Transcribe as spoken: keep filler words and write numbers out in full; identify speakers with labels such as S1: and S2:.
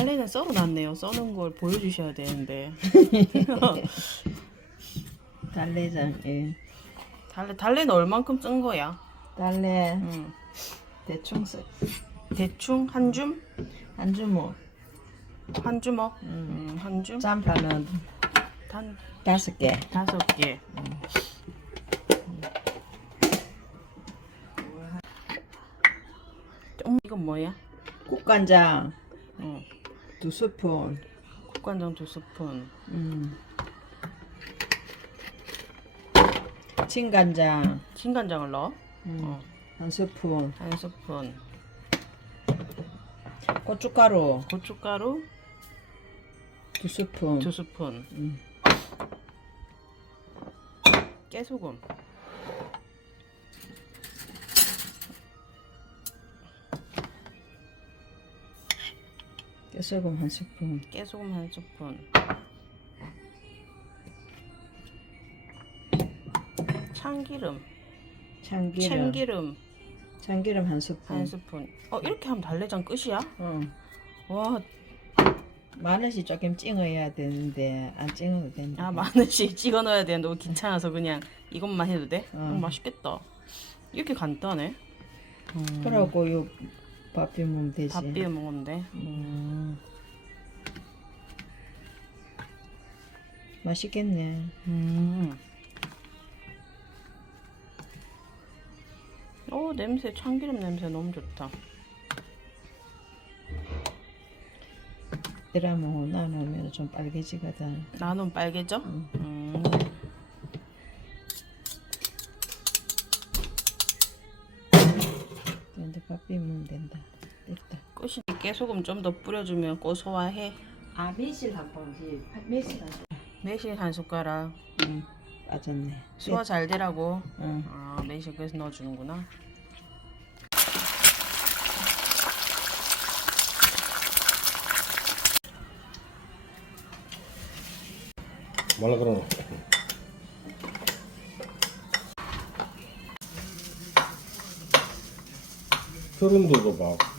S1: 달래는 썰어놨네요. 써는 걸 보여주셔야 되는데.
S2: 달래장, 예.
S1: 달래 달래는 얼만큼 쓴 거야?
S2: 달래
S1: 응.
S2: 대충 써.
S1: 대충 한 줌?
S2: 한 주먹.
S1: 한 주먹?
S2: 음.
S1: 음, 한 줌?
S2: 짬파는
S1: 단
S2: 다섯 개.
S1: 다섯 개. 좀 이건 뭐야?
S2: 국간장
S1: 어.
S2: 두 스푼.
S1: 국간장 두 스푼.
S2: 음. 진간장
S1: 진간장을 넣어.
S2: 음.
S1: 어.
S2: 한 스푼.
S1: 한 스푼.
S2: 고춧가루
S1: 고춧가루
S2: 두 스푼.
S1: 두 스푼.
S2: 음.
S1: 깨소금.
S2: 깨소금 한 스푼.
S1: 깨소금 한 스푼. 참기름.
S2: 참기름.
S1: 참기름
S2: 참기름 한 스푼.
S1: 한 스푼. 어 이렇게 하면 달래장 끝이야?
S2: 어.
S1: 와,
S2: 마늘이 조금 찡어야 되는데 안 찡어도 된다.
S1: 아 마늘씩 찍어 넣어야 돼. 너무 귀찮아서 그냥 이것만 해도 돼?
S2: 어.
S1: 음, 맛있겠다. 이렇게 간단해. 음,
S2: 그러고 요밥 비우면 되지.
S1: 밥 비벼 먹으면 돼.
S2: 음. 맛있겠네.
S1: 음. 오 냄새 참기름 냄새 너무 좋다.
S2: 이러면 나누면 좀 빨개지거든.
S1: 나는 빨개져?
S2: 음.
S1: 음.
S2: 근데 밥 비우면 된다. 됐다.
S1: 끝이 깨소금 좀 더 뿌려주면 고소해.
S2: 아 매실 한 번지. 매실 한 번.
S1: 매실 한 숟가락.
S2: 응. 빠졌네.
S1: 소화 잘 되라고.
S2: 응.
S1: 아 매실 그래서 넣어주는구나.
S3: 말라 그러노. 소름도 봐.